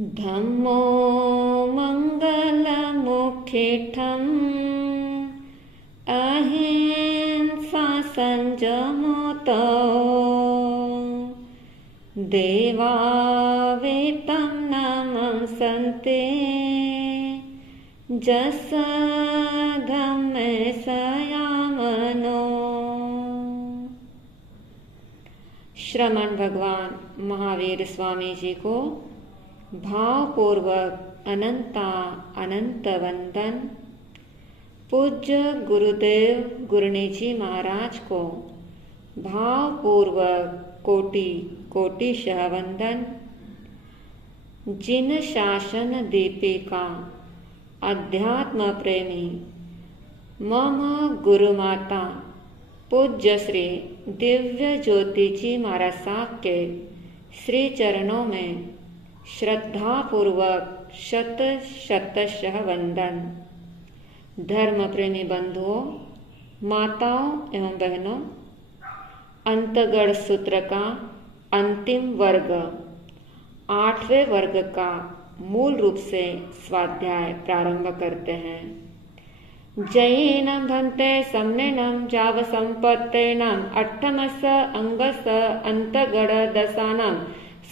धम्मो मङ्गलमुख्येठम् अहिंसा संयमोतो देवावेतं नमस्ते जस धम्मे संयमनो। श्रमण भगवान महावीर स्वामी जी को भावपूर्वक अनंत वंदन। पूज्य गुरुदेव गुरुनी महाराज को भावपूर्वक कोटि कोटिशः वंदन। जिन शासन दीपिका अध्यात्म प्रेमी मम गुरुमाता पूज्य श्री दिव्य ज्योति जी महाराज साहब के श्री चरणों में श्रद्धा पूर्वक शत शतशः वंदन। धर्म प्रेमी बंधुओं, माताओं एवं बहनों, अंतगढ़ सूत्र का अंतिम वर्ग 8वें वर्ग का मूल रूप से स्वाध्याय प्रारंभ करते हैं। जैनम भंते समनेनम जाव संपत्तेनम अट्ठमस अंगस अंतगढ़ दसानम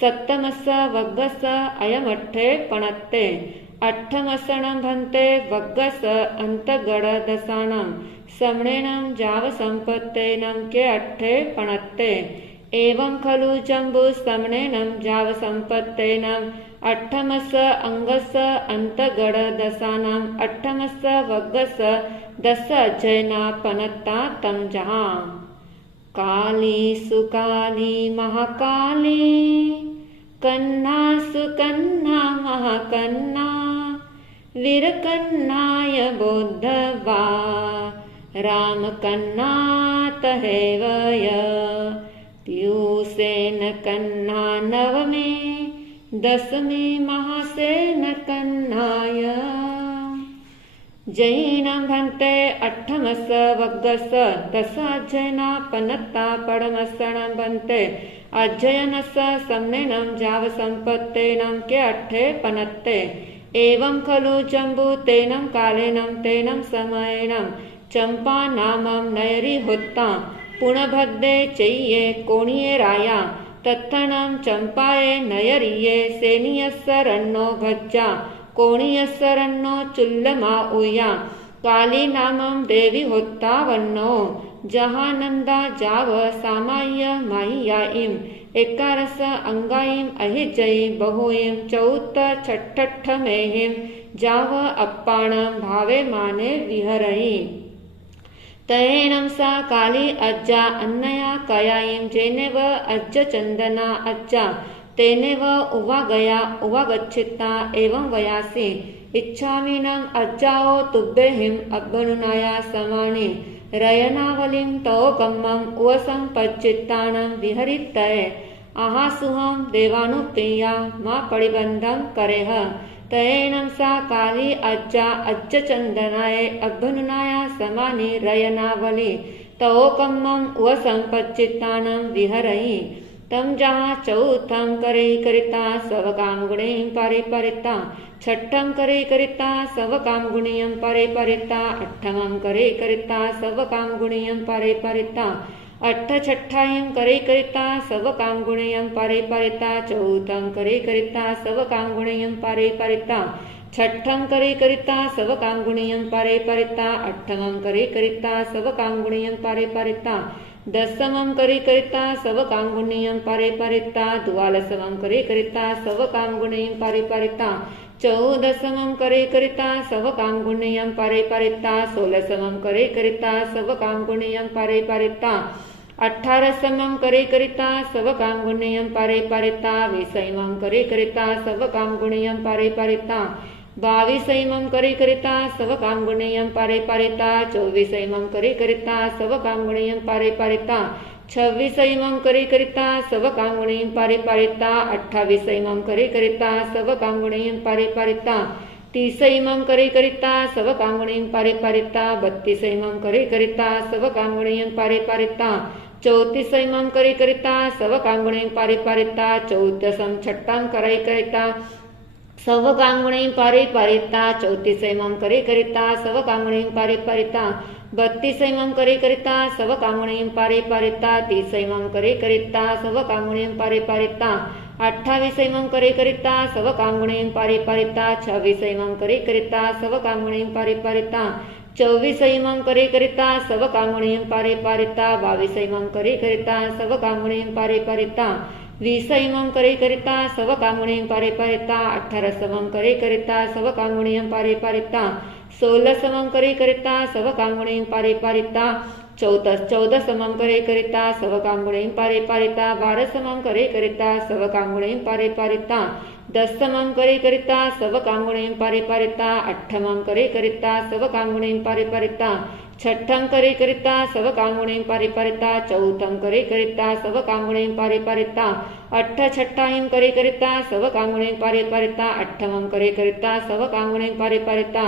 सप्तमस वग्गस अयमट्ठे पणत्ते अट्ठमसणं भंते वग्गस अंतगढ़ दसानम समणेनम जाव संपत्तेनम के अट्ठे पणत्ते एवं खलु जम्बु समणेनम जाव संपत्तेनम अट्ठमस अंगस अंतगढ़ दसानम अट्ठमस वग्गस दस जैना पनत्ता तम जहाँ। काली सुकाली महाकाली कन्ना सुकन्ना महाकन्ना वीरकन्नाय बोद्धवा राम कन्ना तहेवय पीयूसेन कन्ना नवमे दसमे महासेन कन्नाय। जैनम भंते अट्ठमस वग्गस दस अज्जयना पनत्ता पड़मसणं भंते अज्जयनस समनेनम जाव संपत्तेनम के अट्ठे पनत्ते एवं खलु जम्बू तेनम कालेनम तेनम समयेनम चंपा नामम नयरी होत्ता पुणभद्दे चैये कोणिये राया तत्थनम चंपाये नयरिये सेनियस्सरन्नो भज्जा कोणियस्सरन्नो चुल्लमा उया काली नामम देवी होत्ता वन्नो जहानंदा जाव सामाय माहिया इम एकारस अंगाइम अहिजयी बहुइम चौत छठठ मेहिम जाव अप्पाणम भावे माने विहरई तयेणम सा काली अज्जा अन्नया कयाईम जेने व अज्ज चंदना अज्जा तेने व उवा गया उवा गच्छिता एवं वयासी इच्छामीनम अज्जाओ तुब्बेहिम अब्बनुनाया समानि रयनावलिम तव कम्मम उवसं पच्चित्ताणं विहरितये आहासुहं देवानुप्रिया मा परिबंधं करेह तयेणं सा काली अज्जा अज्ज चंदनाय अभ्यनुनाया समानि रयनावली तव कम्मम उवसं पच्चित्ताणं विहरई तम जहाँ चौथम करे करिता सव काम गुणें पारे परिता छठम करे करिता सव काम गुणियं पारे परिता अट्ठमं करे करिता सव काम गुणियं पारे परिता अट्ठ छठायं करे करिता सव काम गुणियं पारे परिता चौथम करे करिता सव काम गुणियं पारे परिता छठम करे करिता सव काम गुणियं पारे परिता अट्ठमं करे करिता सव काम गुणियं पारे परिता दसमं करे करिता सव काम गुणियं पारे परिता द्वादशमं करे करिता सव काम गुणियं पारे परिता चौदसमं करे करिता सव काम गुणियं पारे परिता सोलसमं करे करिता सव काम गुणियं पारे परिता 18मं करे करिता सव काम गुणियं पारे परिता 20मं करे करिता सव काम गुणियं पारे परिता 22मं करे करिता सव काम गुणियं पारे परिता 24मं करे करिता सव काम गुणियं पारे परिता 26मं करे करिता सव काम गुणियं पारे परिता 28मं करे करिता सव काम गुणियं पारे परिता 30मं करे करिता सव काम गुणियं पारे परिता 32मं करे करिता सव काम गुणियं पारे परिता 34मं करिता सव कांगुणे पारिपारिता 14 छठ्ठां करिता सवकांगुणी पारिपारिता 34 करिता सवकांगुणी पारिपारिता 32 करिता सवकांगुणी पारिपारिता 30 करिता सवकांगुणी पारिपारिता 28 करिता सवकांगुणी पारिपारिता 26 करिता सवकांगुणी पारिपारिता 24 करिता सवकांगुणी पारिपारिता 22 करिता सवकांगुणी पारिपारिता 20 करिता सवकांगुणी पारिपारिता 18 करिता सवकांगुणी पारिपारिता 16 करिता सवकांगुणी पारिपारिता 14 करिता सवकांगुणी पारिपारिता 12 करिता सवकांगुणी पारिपारिता 10 करिता सवकांगुणी पारिपारिता 8 करिता सवकांगुणी पारिपारिता 6 करिता सवकांगुणी पारिपारिता 4 करिता सवकांगुणी पारिपारिता 8 करिता सवकांगुणी पारिपारिता 8 करिता सवकांगुणी पारिपारिता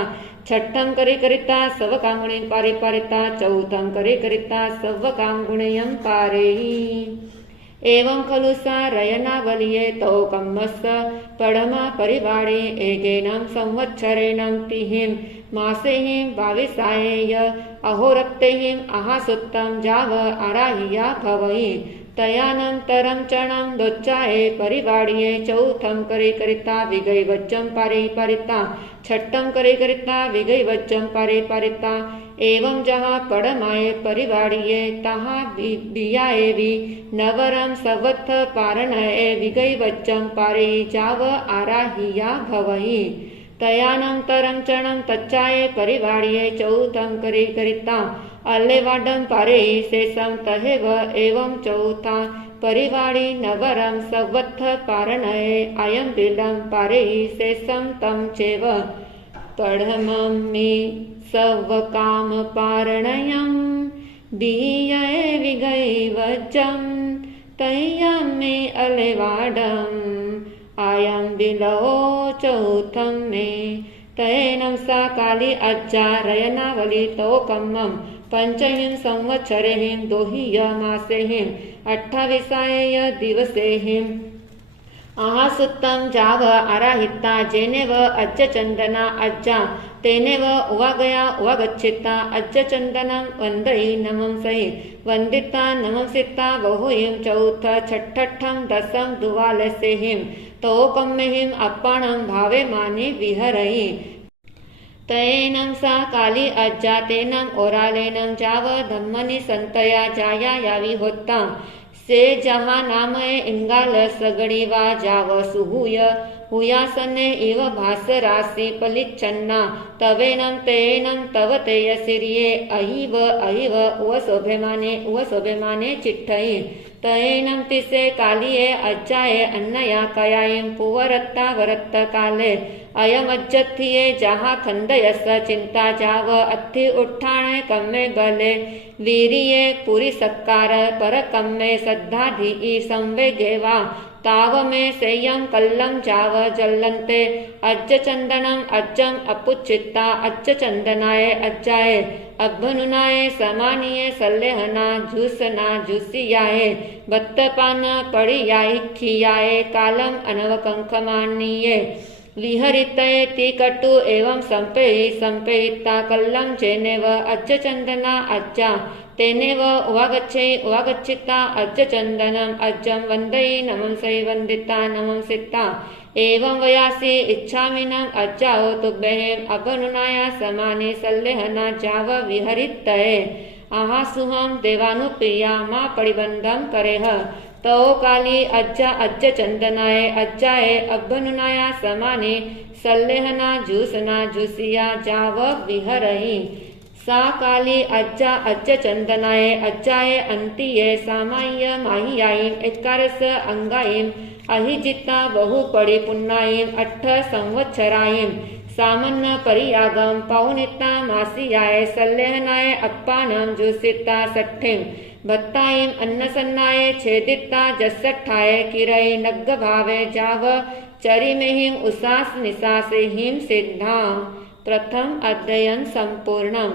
6 करिता सवकांगुणी पारिपारिता 4 करिता सवकांगुण्यं पारेहि। एवं खलु सा रयनावलिये तौ कम्मस्स पडमा परिवाणे एकेनं संवत्सरेणं तिहिं मासेहिं 22 अहोरक्तेहिं आहासुत्तं जाव आराहिया भवहि तयानन्तरं चणं दोच्चाये परिवाडिये 4 करिता विगैवज्जं पारिपारिता 6 करिता विगैवज्जं पारिपारिता एवं जहाँ पड़माये परिवाड़िये तहाँ बियाए भी नवरम सवत्थ पारणये विगई वच्चम पारे जाव आराहिया भवहि तयानंतरं चणं तच्चाये परिवाड़िये 4 करिता अल्लेवाडं पारे शेषं तहेव एवं 4 परिवाड़ी नवरं सवत्थ पारणये अयं बिलं पारे शेषं तं चेव पढ़मं मे सवकाम पारणयं बीये विगैवज्जं तय्यं मे अलेवाडम् आयं बिलो 4 मे तयेनं सा काली अज्जा रयनावली तो कम्मं 5 संवत्सरेहिं 2 मासेहिं 28 दिवसेहिं आहासुत्तं जाव आराहिता जेने व अज्जचंदना अज्जा तेने व उवागया उवागच्छिता अज्जचंदनं वंदयि नमंसि वंदिता नमंसिता बहुहिं 4 छठ्ठं 10 दुवालसेहिं तो कम्मेहिं अप्पाणं भावे मानि विहरहि तयेनं सा काली अज्जा तेनं ओरालेनं जाव धम्मनि संतया जाया यावी होता से जहाँ नामये इंगाल सगड़ी वा जाव सुहूय हुयासने इव भासरासि पलिच्छन्ना तवेनं तेनं तव तेयसिरिये अहिव उवशोभेमाने चिट्ठयि तयेनं तिसे कालिये अज्जाये अन्नया कयायं पुवरत्ता वरत्त काले अयमज्जथिये जहाँ खंदयस चिंता जाव अत्थि उठाणे कम्मे गले वीरिये पुरी सत्कार पर कम्मे सद्धाधि संवेगे वा ताव में सेयं कल्लं जाव जल्लन्ते अज्ज चंदनम अज्जम अपुच्चित्ता अज्ज चंदनाय अज्जाये अभनुनाये समानिये सल्लेहना झूसना झूसियाये बत्तपान पड़ियाई खियाये कालम अनवकंखमानिये विहरितये तिकटु एवं संपेहिता कल्लं चेनेव अज्ज चंदना अज्जा तेनेव उवागच्छिता अज्ज चंदनम अज्जं वंदयि नमंसि वंदिता नमंसिता एवं वयासि इच्छामिनं अज्जाओ तुभ्यें अभनुनाया समाने सल्लेहना जाव विहरितये आहासुहं देवानुप्रिया मा परिबंधं करेह तो काली अज्जा अज्ज चंदनाये अज्जाये अभनुनाया समाने सल्लेहना झूसना झूसिया जाव विहरहि सा काली अज्जा अज्ज चंदनाये अज्जाये अंतिये सामाय्य माहियायीं 11 अंगायीं अहिजिता बहुपड़ी पुन्नायीं 8 संवत्सरायीं सामन्न परियागम पौनिता मासियाये सल्लेहनाये अप्पानं जुसिता 60 भत्तायीं अन्नसन्नाये छेदिता 66 किरई नग्ग भावे जाव चरिमेहिं उसास निसासेहिं सिद्धा। प्रथम अध्ययन संपूर्ण।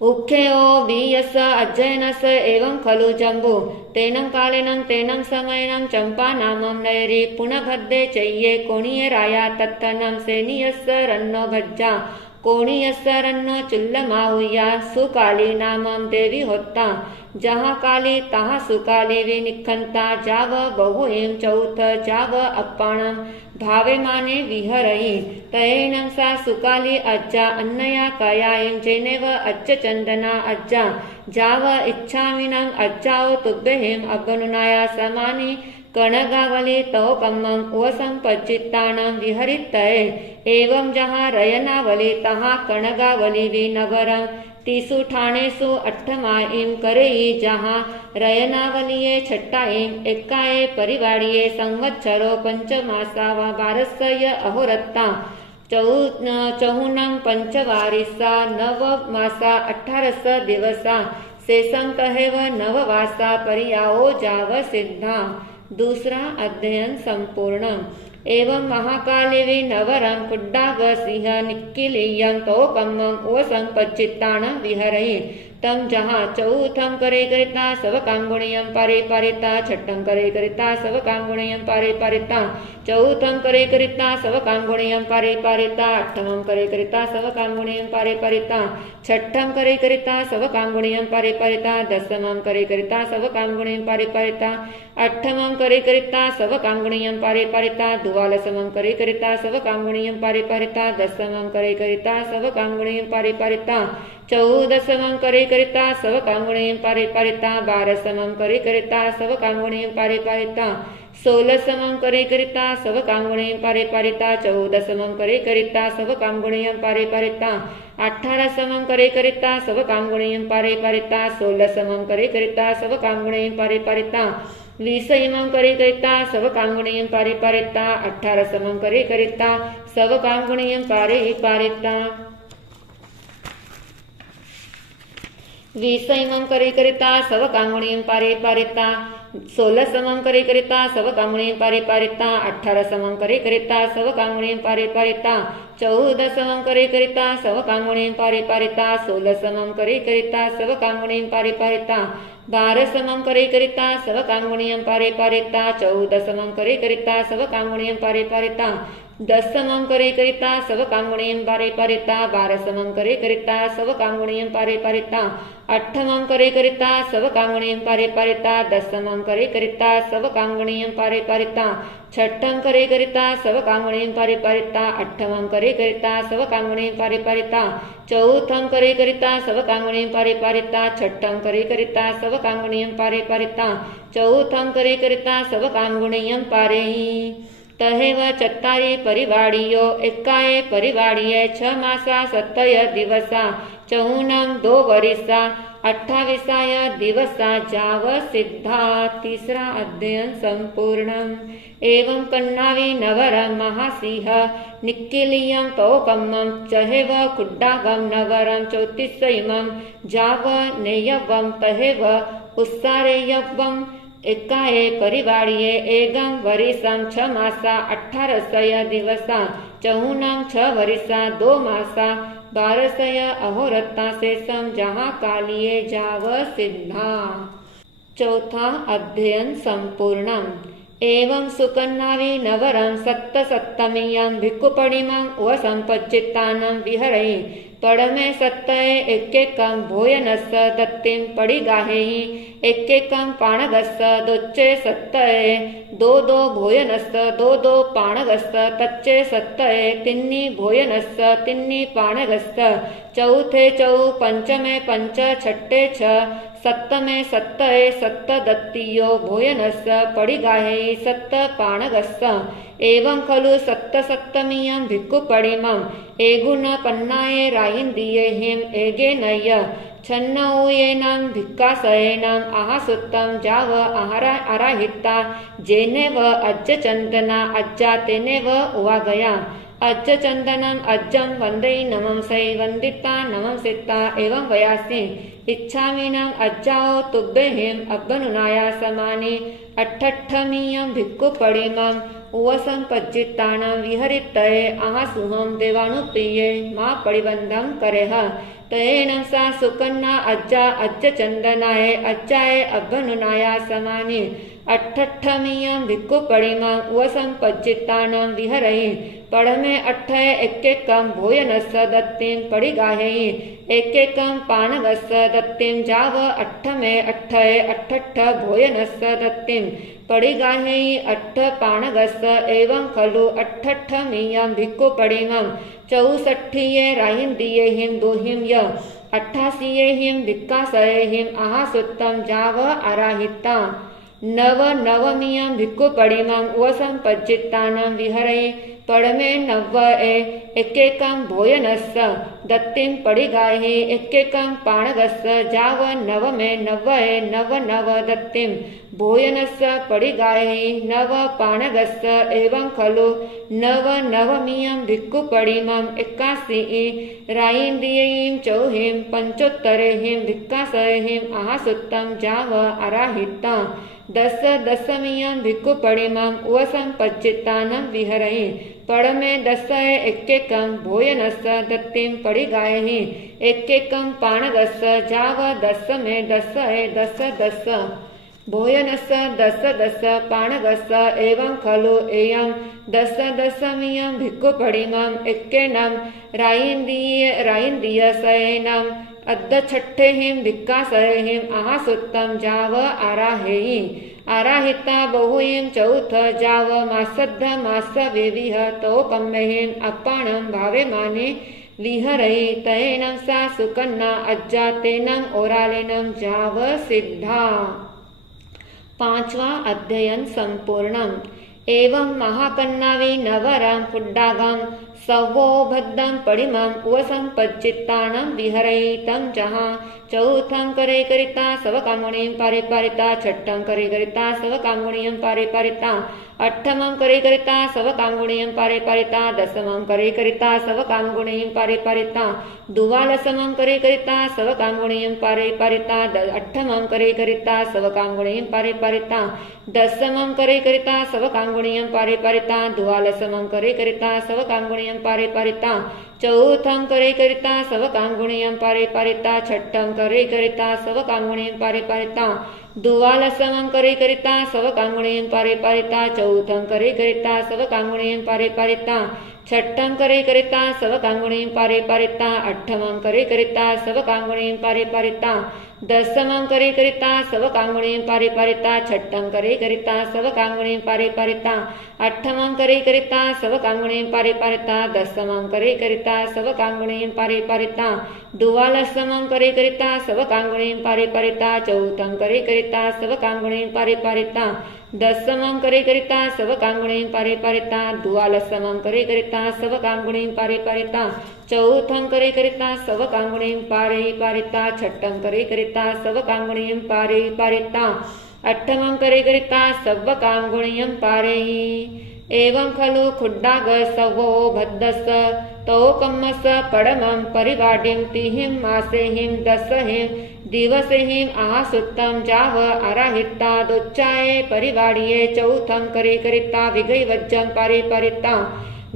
उख्यो बीयस अज्जयनस एवं खलु जम्बु तेनं कालेनं तेनं समयनं चंपा नामं नयरी पुनभद्दे चय्ये कोणियराया तत्तनं सेनियस्स रन्नो भज्जा कोणियस्स रन्नो चुल्लमाहुया सुकाली नामं देवी होता जहाँ काली तहाँ सुकाली विनिखंता जाव बहुएं चौथ जाव अप्पाणम भावे माने विहरई तयेणं सा सुकाली अज्जा अन्नया कायायं जेनेव अच्च चंदना अज्जा जाव इच्छामिनं अज्जाओ तुभ्येहं अब्बनुनाया समानि कणगावली तौ कम्मं वसंपच्चित्तानं विहरितये एवं जहाँ रयनावली तहाँ कणगावली विनवरं तीसु ठाणेसु अट्ठमाईं करई जहाँ रयनावलिये छट्टाईं एक्काए परिवाड़िये संवत्सरो पंचमासा व बारसय अहोरत्ता चहुनं पंचवारिसा नव मासा 18 दिवसा शेषं तहेव नववासा पर्याओ जाव सिद्धा। दूसरा अध्ययन संपूर्ण। एवं महाकाले नवरं कुड्डाग सिंह निक्किलीयं तो कम्मं ओसंपच्चित्तानं विहरहि तम जहाँ चौथम करे करिता सव कांगुणियं पारे पारिता छठम करे करिता सव कांगुणियं पारे पारिता चौथम करे करिता सव कांगुणियं पारे पारिता अष्टमं करे करिता सव कांगुणियं पारे पारिता छठम करे करिता सव कांगुणियं पारे पारिता दशमं करे करिता सव कांगुणियं पारे पारिता अष्टमं करे करिता सव कांगुणियं पारे पारिता द्वादशमं करे करिता सव कांगुणियं पारे पारिता दशमं करे करिता सव कांगुणियं पारे पारिता चौदशमं करे करिता सव कांगुणियं पारे पारिता बारसमं करे करिता सव कांगुणियं पारे पारिता 16मं करे करिता सव कांगुणियं पारे पारिता 14मं करे करिता सव कांगुणियं पारे पारिता 18मं करे करिता सव कांगुणियं पारे पारिता 16मं करे करिता सव कांगुणियं पारे पारिता 20मं करे करिता सव कांगुणियं पारे पारिता 18मं करे करिता सव कांगुणियं पारे पारिता 20मं करे करिता सव कांगुणियं पारे पारिता 16मं करे करिता सव कांगुणियं पारे पारिता 18मं करे करिता सव कांगुणियं पारे पारिता 14मं करे करिता सव कांगुणियं पारे पारिता 16मं करे करिता सव कांगुणियं पारे पारिता 12मं करे करिता सव कांगुणियं पारे पारिता 14मं करे करिता सव कांगुणियं पारे पारिता 10मं करे करिता सव कांगुणियं पारे पारिता 12मं करे करिता सव कांगुणियं पारे पारिता 8मं करे करिता सव कांगुणियं पारे पारिता 10मं करे करिता सव कांगुणियं पारे पारिता 6ठं करे करिता सव कांगुणियं पारे पारिता 8मं करे करिता सव कांगुणियं पारे पारिता 4थं करे करिता सव कांगुणियं पारे पारिता 6ठं करे करिता सव कांगुणियं पारे पारिता 4थं करे करिता सव कांगुणियं पारे तहेव चत्तारी परिवाड़ियो एक्काए परिवाड़िये 6 मासा 27 दिवसा चहुनं 2 वरिसा 28 दिवसा जाव सिद्धा। तीसरा अध्ययन संपूर्ण। एवं कन्नावी नवरं महासिंह निक्किलीयं तोकम्मं चहेव कुड्डागं नवरं 34मं जाव नेयवं तहेव उत्सारेयवं एक्काए परिवाड़िये एगं वरिसं 6 मासा 18 दिवसा चहुनं 6 वरिसा 2 मासा 12 अहोरत्ता शेषं जहाँ कालिये जाव सिद्धा। चौथा अध्ययन संपूर्ण। एवं सुकन्नावी नवरं 7 भिक्खुपणिमं वसंपच्चित्तानं विहरहि पड़मे सत्तये एक्केकं भोजनस्स दत्तिं पडिगाहेहि एक्केकं पाणगस्स दोच्चे सत्तये 2 भोजनस्स 2 पाणगस्स तच्चे सत्तये 3 भोजनस्स 3 पाणगस्स चौथे 4 पंचमे 5 छठे 6 सप्तमे 7 दत्तियो भोजनस्स पडिगाहेहि 7 पाणगस्स एवं खलु 7 भिक्खुपणिमं एगुण पन्नाये रायिन्दिये हिम एगे नय्य छन्नऊयेनं भिक्खासयेनं आहासुत्तं जाव आराहिता जेनेव अज्ज चंदना अज्जा तेनेव उवा गया अज्ज चंदनम अज्जम वंदई नमं सै वंदिता नमं सिता एवं वयासि इच्छामिनं अज्जाओ तुभ्येहिं अब्बनुनाया समानि 88 भिक्खुपणिमं उपसंपज्जितानां विहरितये आहासुहं देवानुप्रिये मा परिबन्धं करेह तयेन सा सुकन्या अज्ज चंदनाये अज्जाये अभ्यनुनाया समानि अट्ठमीयं भिक्खुपरिमां उपसंपज्जितानां विहरहि पढ़मे अट्ठये एक्केकं भोजनस्य दत्तिं परिगाहेहि एक्केकं पानगस्य दत्तिं जाव अट्ठमे अट्ठये अट्ठट्ठ भोजनस्य दत्तिं परिगाहेहि अट्ठ पानगस्य एवं खलु अट्ठमीयं भिक्खुपरिमां चौसठ्ठिये राहिंदियेहिं दोहिं य 88 भिक्खासयेहिं आहासुत्तं जाव आराहिता नवमियं भिक्खुपरिमां उपसंपज्जितानां विहरहि पढ़मे नव्वये एक्केकं भोजनस्य दत्तिं परिगाहेहि एक्केकं पानगस्य जाव नवमे नव्वये नव दत्तिं भोजनस्य परिगाहेहि नव पानगस्य एवं खलु नवमियं भिक्खुपरिमां 81 रायिन्द्रियैं चौहिं पंचोत्तरेहिं भिक्खासयेहिं आहासुत्तं जाव आराहिता दशमियं भिक्खुपरिमां उपसंपज्जितानां विहरहि पढ़मे दशये एक्केकं भोजनस्य दत्तिं परिगाहेहि एक्केकं पानगस्य जाव दशमे दशये दश भोजनस्य दश पानगस्य एवं खलु एयं दशमियं भिक्खुपरिमां एक्केनं रायिन्द्रियसयेनं अद्दछट्ठेहिं भिक्खासयेहिं आहासुत्तं जाव आराहेहि आराहिता बहुयं चौथ जाव मासद्ध मासवेविह तोकम्मेहिं अपाणं भावेमाने विहरहि तयेनं सा सुकन्या अज्जा तेनं ओरालेनं जाव सिद्धा। 5वां अध्ययन संपूर्णम्। एवं महाकन्नावि नवरां पुड्डागां सवोभद्दं परिमां उपसंपज्जितानां विहरहि तं जहा चौथं करे करिता सवकामुणीं पारिपारिता छठ्ठं करे करिता सवकामुणीं पारिपारिता अट्ठमं करे करिता सवकामुणीं पारिपारिता दशमं करे करिता सवकामुणीं पारिपारिता दुवादशमं करे करिता सवकामुणीं पारिपारिता अट्ठमं करे करिता सवकामुणीं पारिपारिता दशमं करे करिता सवकामुणीं पारिपारिता दुवादशमं करे करिता सवकामुणीं पारिपारिता चौथं करे करिता सवकामुणीं पारिपारिता छठ्ठं करे करिता सवकामुणीं पारिपारिता दुवादशमं करे करिता सवकामुणीं पारिपारिता चौथं करे करिता सवकामुणीं पारिपारिता छठ्ठं करे करिता सवकामुणीं पारिपारिता अट्ठमं करे करिता सवकामुणीं पारिपारिता दशमं करे करिता सवकामुणीं पारिपारिता छठ्ठं करे करिता सवकामुणीं पारिपारिता अट्ठमं करे करिता सवकामुणीं पारिपारिता दशमं करे करिता सवकामुणीं पारिपारिता दुवादशमं करे करिता सवकामुणीं पारिपारिता चौथं करे करिता सवकामुणीं पारिपारिता दशमं करे करिता सवकामुणीं पारिपारिता दुवादशमं करे करिता सवकामुणीं पारिपारिता चौथं करे करिता सवकामुणीं पारिपारिता छठ्ठं करे करिता सवकामुणीं पारिपारिता अट्ठमं करे करिता सवकामुणीं पारेहि एवं खलु खुड्डाग सवो भद्दस तोकम्मस पडमं परिवाडिं तिहिं मासेहिं दशहिं दिवसेहिं आहासुत्तं जाव आराहिता दोच्चाये परिवाडिये चौथं करे करिता विगैवज्जं पारिपारिता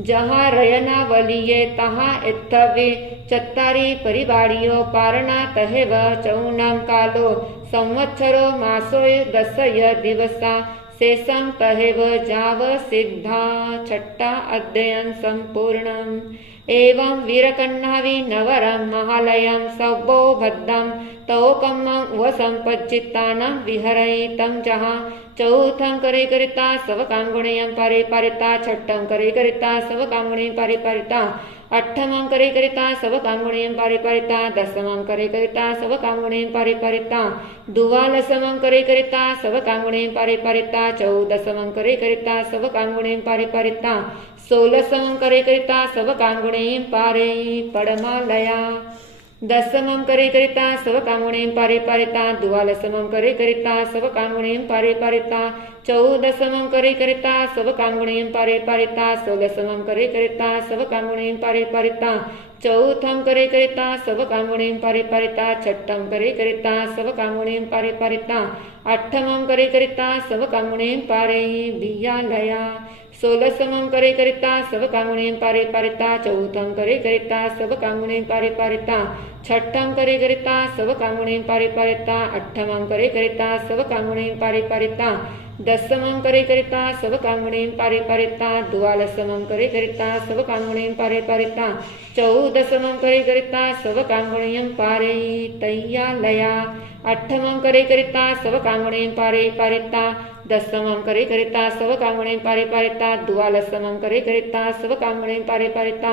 जहाँ रयनावलिये तहाँ इत्थवे चत्तारी परिवाडियो पारणा तहेव चौनं कालो संवत्सरो मासोय दशय दिवसा शेषं तहेव जाव सिद्धा। 6ठा अध्ययन संपूर्णम्। एवं वीरकन्नावि नवरं महालयं सवो भद्दं तोकम्मं उपसंपज्जितानां विहरहि तं जहा चौथं करे करिता सवकामुणीं पारिपारिता छठ्ठं करे करिता सवकामुणीं पारिपारिता अट्ठमं करे करिता सवकामुणीं पारिपारिता दशमं करे करिता सवकामुणीं पारिपारिता दुवादशमं करे करिता सवकामुणीं पारिपारिता चौदशमं करे करिता सवकामुणीं पारिपारिता सोलशमं करे करिता सवकामुणीं पारेहि पडमालया दशमं करे करिता सवकामुणीं पारिपारिता दुवादशमं करे करिता सवकामुणीं पारिपारिता चौदशमं करे करिता सवकामुणीं पारिपारिता सोलशमं करे करिता सवकामुणीं पारिपारिता चौथं करे करिता सवकामुणीं पारिपारिता छठ्ठं करे करिता सवकामुणीं पारिपारिता अट्ठमं करे करिता सवकामुणीं पारेहि बियालया सोलसमं करे करिता सवकांगुणीं पारे पारिता चौथं करे करिता सवकांगुणीं पारे पारिता छठं करे करिता सवकांगुणीं पारे पारिता अट्ठमं करे करिता सवकांगुणीं पारे पारिता दशमं करे करिता सवकांगुणीं पारे पारिता द्वादशमं करे करिता सवकांगुणीं पारे पारिता चौदशमं करे करिता सवकांगुणीं पारे तय्यालया अट्ठमं करे करिता सवकांगुणीं पारे पारिता दशमं करे करिता सवकांगुणीं पारे पारिता द्वादशमं करे करिता सवकांगुणीं पारे पारिता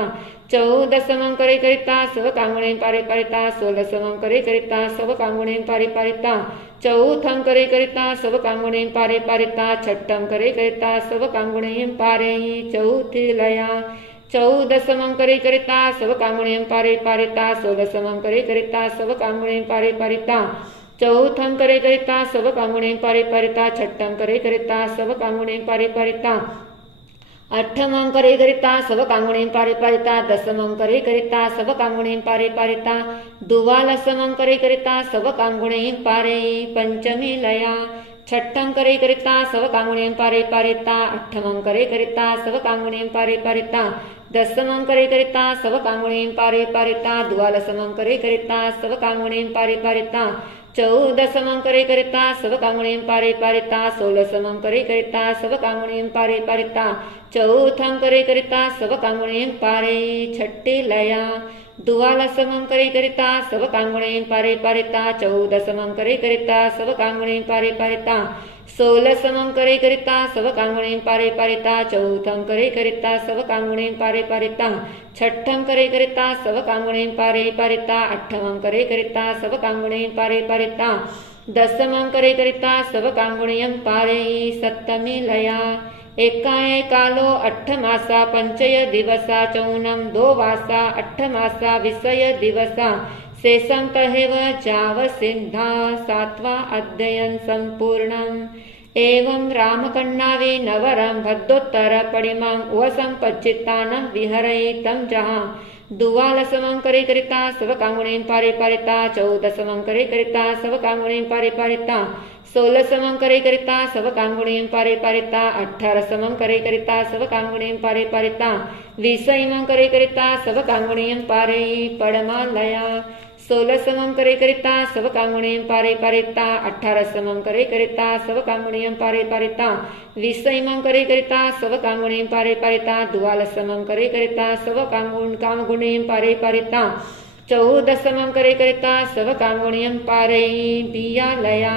चौदशमं करे करिता सवकांगुणीं पारे पारिता सोलसमं करे करिता सवकांगुणीं पारे पारिता चौथं करे करिता सवकांगुणीं पारे पारिता छठं करे करिता सवकांगुणीं पारे चौथी लया चौदशमं करे करिता सवकांगुणीं पारे पारिता सोलसमं करे करिता सवकांगुणीं पारे पारिता चौथं करे करिता सवकांगुणीं पारे पारिता छठं करे करिता सवकांगुणीं पारे पारिता अट्ठमं करे करिता सवकांगुणीं पारे पारिता दशमं करे करिता सवकांगुणीं पारे पारिता द्वादशमं करे करिता सवकांगुणीं पारे पंचमी लया छठं करे करिता सवकांगुणीं पारे पारिता अट्ठमं करे करिता सवकांगुणीं पारे पारिता दशमं करे करिता सवकांगुणीं पारे पारिता द्वादशमं करे करिता सवकांगुणीं पारे पारिता चौदशमं करे करिता सवकांगुणीं पारे पारिता सोलसमं करे करिता सवकांगुणीं पारे पारिता चौथं करे करिता सवकांगुणीं पारे छठी लया द्वादशमं करे करिता सवकांगुणीं पारे पारिता चौदशमं करे करिता सवकांगुणीं पारे पारिता सोलसमं करे करिता सवकांगुणीं पारे पारिता चौथं करे करिता सवकांगुणीं पारे पारिता छठं करे करिता सवकांगुणीं पारे पारिता अट्ठमं करे करिता सवकांगुणीं पारे पारिता दशमं करे करिता सवकांगुणीं पारे सप्तमी लया एकाएकालो 8 मासा पंचय दिवसा चौनं 2 वासा 8 मासा विषय दिवसा शेषं तहेव जाव सिद्धा सात्वा अध्ययन संपूर्णम् एवं रामकन्नावि नवरं भद्दोत्तर पडिमां वसंपच्चित्तानं विहरयितं जहां द्वादशमं करे करिता सवकांगुणीं पारे पारिता चौदशमं करे करिता सवकांगुणीं पारे पारिता सोलसमं करे करिता सवकांगुणीं पारे पारिता अठारसमं करे करिता सवकांगुणीं पारे पारिता विषयमं करे करिता सवकांगुणीं पारे पडमालया सोलसमं करे करिता सवकांगुणीं पारे पारिता अठारसमं करे करिता सवकांगुणीं पारे पारिता विषयमं करे करिता सवकांगुणीं पारे पारिता द्वादशमं करे करिता सवकांगुणीं पारे पारिता चौदशमं करे करिता सवकांगुणीं पारे बियालया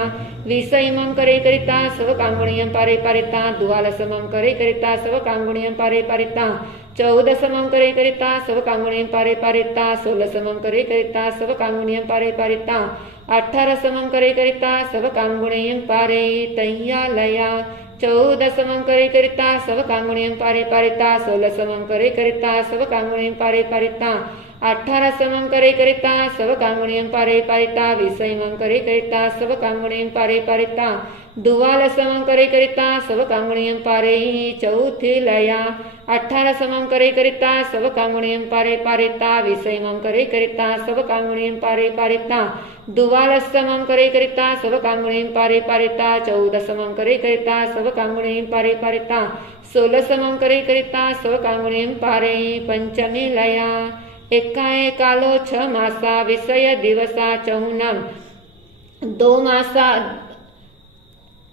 विषयमं करे करिता सवकांगुणीं पारे पारिता द्वादशमं करे करिता सवकांगुणीं पारे पारिता चौदशमं करे करिता सवकांगुणीं पारे पारिता सोलसमं करे करिता सवकांगुणीं पारे पारिता अठारसमं करे करिता सवकांगुणीं पारे तय्यालया चौदशमं करे करिता सवकांगुणीं पारे पारिता सोलसमं करे करिता सवकांगुणीं पारे पारिता अठारसमं करे करिता सवकांगुणीं पारे पारिता विषयमं करे करिता सवकांगुणीं पारे पारिता द्वादशमं करे करिता सवकांगुणीं पारे चौथी लया अठारसमं करे करिता सवकांगुणीं पारे पारिता विषयमं करे करिता सवकांगुणीं पारे पारिता द्वादशमं करे करिता सवकांगुणीं पारे पारिता चौदशमं करे करिता सवकांगुणीं पारे पारिता सोलसमं करे करिता सवकांगुणीं पारे पंचमी लया एकाएकालो 6 मासा विषय दिवसा चौनं 2 मासा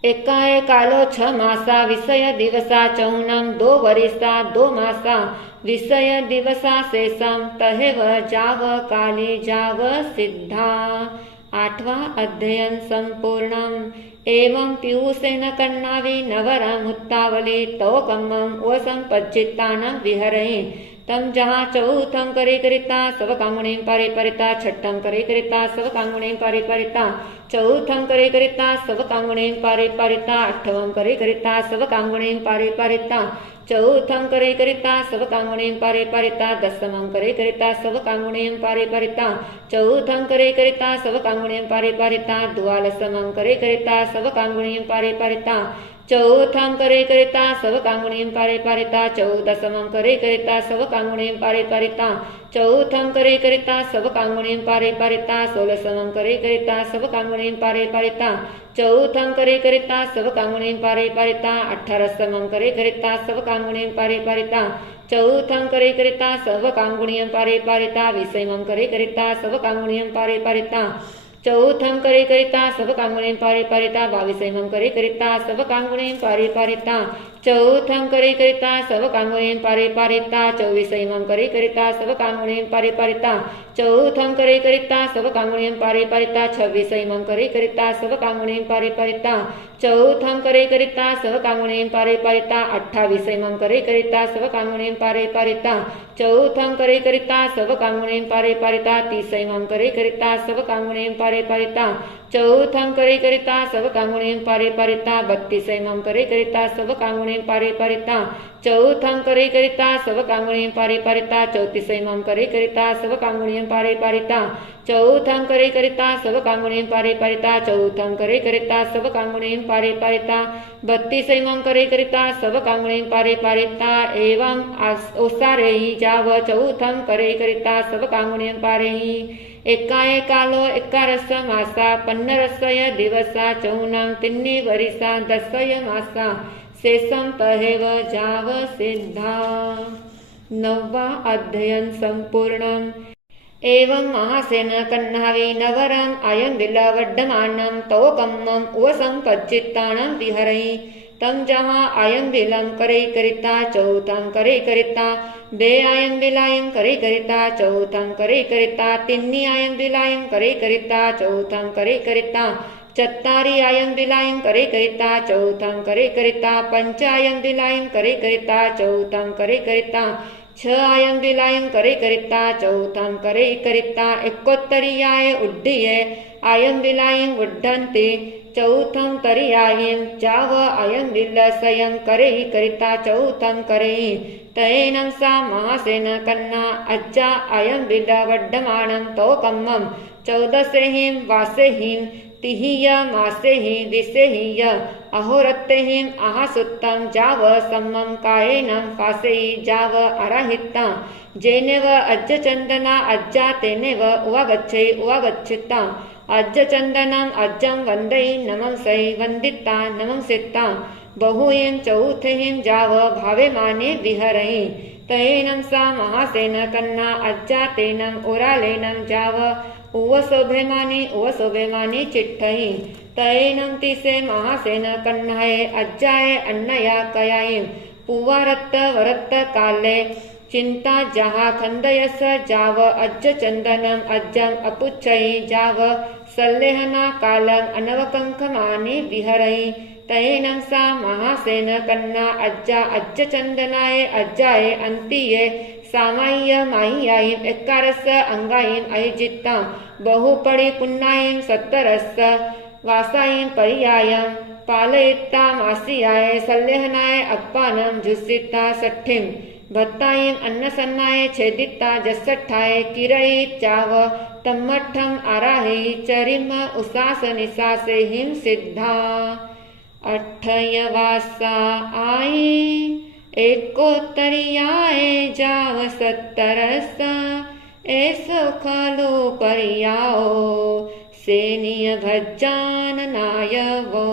एकाएकालो 6 मासा विषय दिवसा चौनं 2 वरिसा 2 मासा विषय दिवसा शेषं तहेव जाव काली जाव सिद्धा 8वां अध्ययन संपूर्णम् एवं पीयूषेण कन्नावि नवरं उत्तावली तवकम्मं वसंपच्चित्तानं विहरहि तम जहाँ चौथं करे करिता सवकांगुणीं पारे पारिता छठं करे करिता सवकांगुणीं पारे पारिता चौथं करे करिता सवकांगुणीं पारे पारिता अट्ठमं करे करिता सवकांगुणीं पारे पारिता चौथं करे करिता सवकांगुणीं पारे पारिता दशमं करे करिता सवकांगुणीं पारे पारिता चौथं करे करिता सवकांगुणीं पारे पारिता द्वादशमं करे करिता सवकांगुणीं पारे पारिता चौथं करे करिता सवकांगुणीं पारे पारिता चौदशमं करे करिता सवकांगुणीं पारे पारिता चौथं करे करिता सवकांगुणीं पारे पारिता सोलसमं करे करिता सवकांगुणीं पारे पारिता चौथं करे करिता सब कांगुणीं पारे पारिता अठारसमं करे करिता सब कांगुणीं पारे पारिता चौथं करे करिता सब कांगुणीं पारे पारिता विषयमं करे करिता सब कांगुणीं पारे पारिता चौथं करे करिता सब कांगुणीं पारे पारिता 22मं करे करिता सब कांगुणीं पारे पारिता चौथं करे करिता सब कांगुणीं पारे पारिता 24मं करे करिता सब कांगुणीं पारे पारिता चौथं करे करिता सब कांगुणीं पारे पारिता 26मं करे करिता सब कांगुणीं पारे पारिता चौथं करे करिता सब कांगुणीं पारे पारिता 28मं करे करिता सब कांगुणीं पारे पारिता चौथं करे करिता सब कांगुणीं पारे पारिता 30मं करे करिता सब कांगुणीं पारे पारिता चौथं करे करिता सब कांगुणीं पारे पारिता 32मं करे करिता सब कांगुणीं पारे पारिता चौथं करे करिता सब कांगुणीं पारे पारिता 34मं करे करिता सब कांगुणीं पारे पारिता चौथं करे करिता सब कांगुणीं पारे पारिता चौथं करे करिता सब कांगुणीं पारे पारिता 32मं करे करिता सब कांगुणीं पारे पारिता एवं ओसारे जाव चौथं करे करिता सब कांगुणीं पारे एकाए कालो एकारस मासा पन्नरसय दिवसा चौनं तिन्नी वरिसा दसय मासा शेषं तहेव जाव सिद्धा 9वा अध्ययन संपूर्णम् एवं महासेन कन्हावी नवरम् अयं विलवड्डमानं तोकम्मम् उवसंपच्चित्तानं विहरहि तम जहाँ आयं विलम करे करिता चौथं करे करिता दे आयं विलायं करे करिता चौथं करे करिता तिन्नी आयं विलायं करे करिता चौथं करे करिता चत्तारी आयं विलायं करे करिता चौथं करे करिता पंच आयं विलायं करे करिता चौथं करे करिता 6 आयं विलायं करे करिता चौथं करे करिता एकोत्तरीयाय उड्डीये आयं विलायं उड्डन्ति चौथं तरीयायं जाव आयं विलसयं करे करिता चौथं करे तैनं सा महासेन कन्ना अज्जा आयं विलवड्डमानं तोकम्मं 14 वासेहिं तिहिय मासेहि दिसेहिय अहोरत्तेहिं आहासुत्तं जाव सम्मं कायेनं फासेहि जाव अराहित्ता जेनेव अज्ज चंदना अज्जा तेनेव उवागच्छै उवागच्छित्ता अज्ज चंदनम् अज्जं वन्दै नमंसै वन्दित्ता नमंसित्ता बहुयं चौथेहिं जाव भावे माने विहरहि तैनं सा महासेन कन्ना अज्जा तेनं ओरालेनं जाव उवसोभेमानी चिट्ठहि तैनं तिसे महासेन कन्नाये अज्जाये अन्नया कयायं पुवारत्त वरत्त काले चिंता जहा खंदयस जाव अज्ज चंदनम अज्जम अपुच्छहि जाव सल्लेहना कालं अनवकंखमानि विहरहि तैनं सा महासेन कन्ना अज्जा अज्ज चंदनाये अज्जाये अंतिये सामाय्य माह्यायं एकारस अंगायं अयजित्ता बहुपडि पुन्नायं 17 वासायं पर्यायं पालयित्ता मासियाय सल्लेहनाय अप्पानं झुसित्ता 60 भत्तायं अन्नसन्नाय छेदित्ता 61 किरयि चाव तम्मठं आराहि चरिम उसास निसासे हिम सिद्धा 8 वासा आये एकोत्तरीयाय जाव 17 ऐसो खलु पर्याओ सेनीय भज्जान नायवो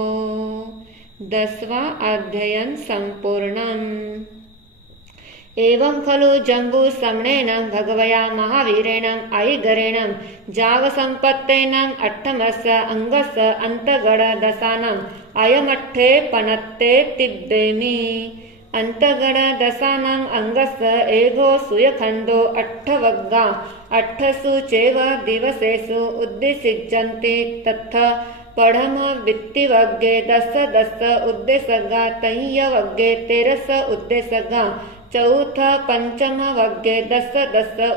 10वां अध्ययन संपूर्णम् एवं खलु जम्बू समणेनं भगवया महावीरेणं ऐगरेणं जावसम्पत्तेनं 8मस्य अङ्गस्य अन्तगड दशानम् अयमट्ठे पनत्ते तिब्देमि अंतगण दशानम् अंगस्य एगो सुयखंडो 8 वग्गा 8सु चैव दिवसेषु उद्दिशिज्यन्ते तथा पढ़म वित्तिवग्गे 10 उद्देशगा तह्य वग्गे 13 उद्देशगा चौथ पंचम वग्गे 10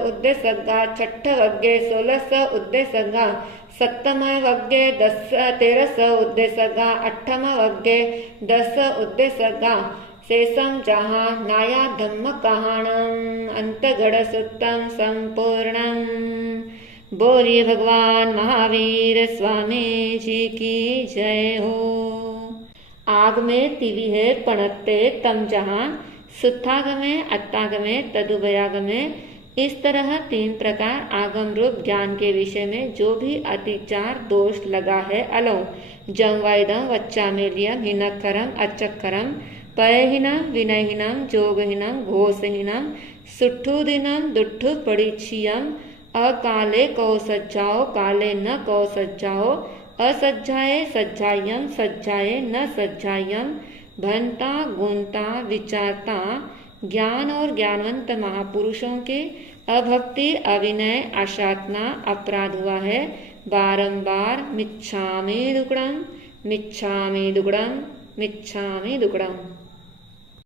उद्देशगा छठ वग्गे 16 उद्देशगा सप्तम वग्गे 13 उद्देशगा 8म वग्गे 10 उद्देशगा शेषं जहाँ नाया धम्म कहाणं अंतगढ़ सुत्तम संपूर्णं। बोलिए भगवान महावीर स्वामी जी की जय हो। आग में तिवी है पणत्ते तम जहाँ सुत्थागमे अत्तागमे तदुभयागमे इस तरह 3 प्रकार आगम रूप ज्ञान के विषय में जो भी अतिचार दोष लगा है अलो जम वाइदम वच्चामेलियम हिनखरम अचक्करम पयहीनम विनयहीनम जोगहीनम घोषहीनम सुट्ठुदिनम दुट्ठु परिचियम अकाले कौ सज्जाओ काले न कौ सज्जाओ असज्जाए सज्जायम सज्जाए न सज्जायम भनता गुणता विचारता ज्ञान और ज्ञानवंत महापुरुषों के अभक्ति अविनय अशातना अपराध हुआ है। बारंबार मिच्छामि दुक्कडम मिच्छामि दुक्कडम मिच्छामि दुक्कडम।